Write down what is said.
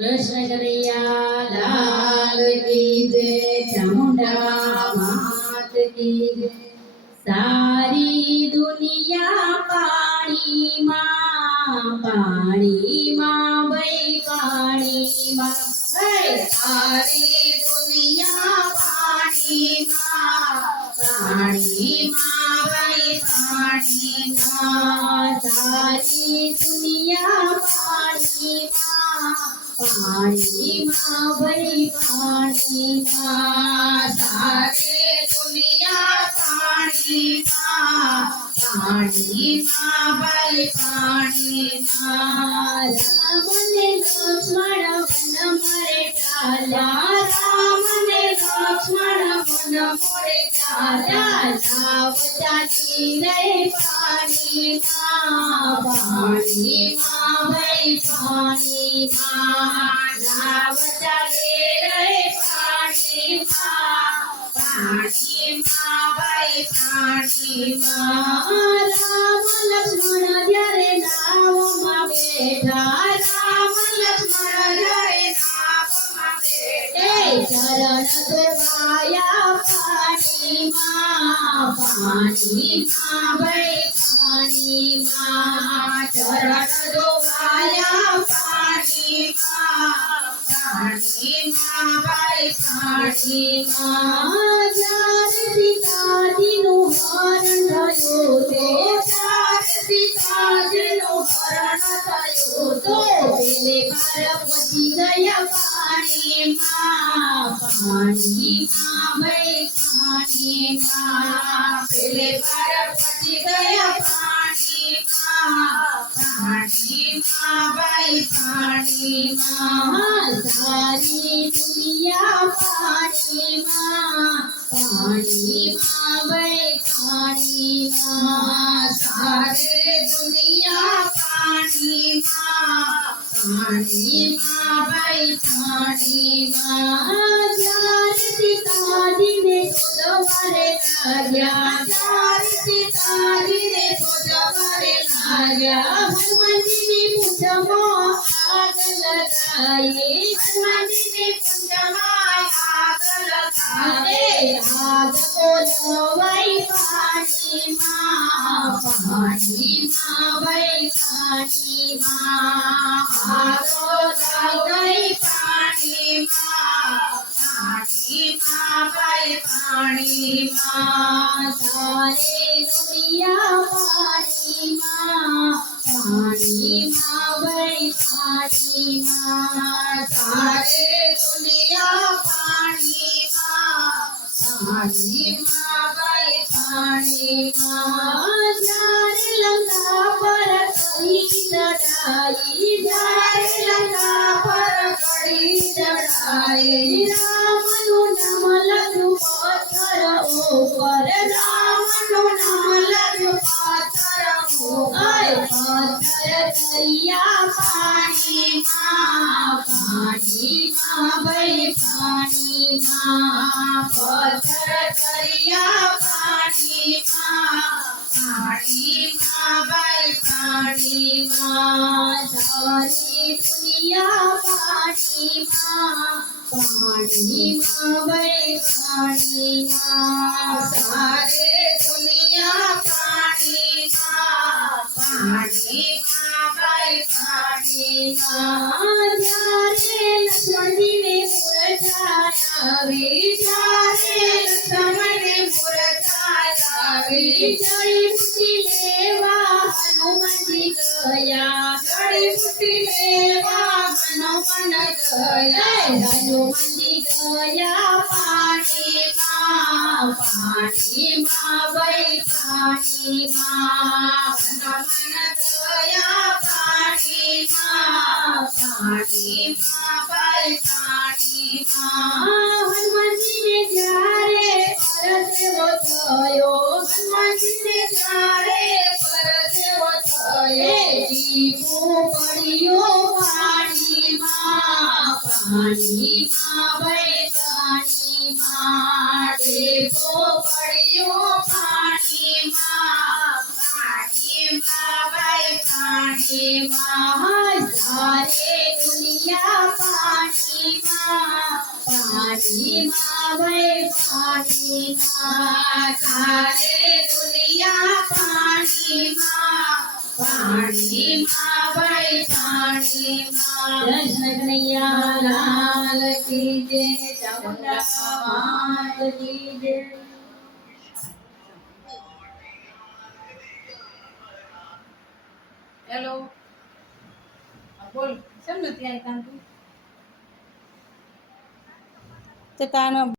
कृष्ण कन्हैया लाल की जय, चामुंडा मात की जय। सारी दुनिया पाणी मां भाई पाणी मां। सारी दुनिया पाणी मां भाई पाणी मां। सारी दुनिया पाणी मां भाई पाणी मां। सारी दुनिया पाणी मां भाई पाणी मां। राम ने लक्ष्मण वन मरे चाला, राम ने लक्ष्मण वन मरे चाला। नाव चाली रे पानी मां भाई पानी मां। नाव चाले रे पानी मां भाई पाणी मां। राम लक्ष्मण त्यारे नावમાં બેઠા, રામ લક્ષ્મણ ત્યારે નાવમાં બેઠા। એ ચરણ ધોવાયા પાણીમાં ભાઈ પાણીમાં। ચરણ ધોવાયા પાણીમાં ભાઈ પાણીમાં। જ્યારે સીતાજીનું હરણ થયું તે, જ્યારે સીતાજીનું હરણ થયું તો પેલે પાર પહોંચી ગયા પાણીમાં ભાઈ પાણીમાં। પેલે પાર પહોંચી ગયા પાણીમાં ભાઈ પાણીમાં। સારી દુનિયા પાણીમાં ભાઈ પાણીમાં। સારી દુનિયા પાણીમાં ભાઈ પાણીમાં। જ્યારે સીતાજીને શોધવારે લાગ્યા, જ્યારે સીતાજીને શોધવારે લાગ્યા, હનુમાનજીની પૂંછમાં આગ લગાઈ, હનુમાનજીની પૂંછમાં આગ લગાઈ। આગ બોલવાઈ પાણીમાં ભાઈ પાણીમાં। આગ બોલવાઈ પાણીમાં ભાઈ પાણીમાં। સારી દુનિયા પાણીમાં ભાઈ પાણીમાં। સારી દુનિયા પાણીમાં ભાઈ પાણીમાં। જ્યારે લંકા પર કરી ચડાઈ, જ્યારે લંકા પર કરી ચડાઈ, રામનું નામ લખ્યું પથ્થર ઉપર, રામનું નામ લખ્યું પથ્થર ઉપર। પથ્થર દરિયા પાણીમાં ભાઈ પાણીમાં। પથ્થર દરિયા પાણીમાં ભાઈ પાણીમાં। સારી દુનિયા પાણીમાં ભાઈ પાણીમાં। સારી દુનિયા પાણીમાં ભાઈ પાણીમાં। જ્યારે લક્ષ્મણજીને મૂર્છા આવી, જ્યારે લક્ષ્મણને મૂર્છા આવી, જડીબુટ્ટી લેવા હનુમાનજી ગયા, જડીબુટ્ટી લેવા હનુમાન ગયા। હનુમાનજી ગયા પાણીમાં ભાઈ પાણીમાં। હનુમાન ગયા પાણીમાં ભાઈ પાણીમાં। હનુમાનજીને જ્યારે પરસેવો થયો, હનુમાનજીને જ્યારે પરસેવો થયો, ટીપું પડ્યો પાણીમાં ભાઈ પાણીમાં। ટીપું પડ્યો પાણીમાં ભાઈ પાણીમાં। સારે દુનિયા દુનિયા પાણીમાં પાણીમાં ભાઈ પાણીમાં સારે દુનિયા પાણીમાં પાણીમાં ભાઈ પાણીમાં કૃષ્ણ કનૈયા લાલ કી જય ચામુંડા માત કી જય હેલો બોલ કેમ નથી આવી કાંતું તે કાનો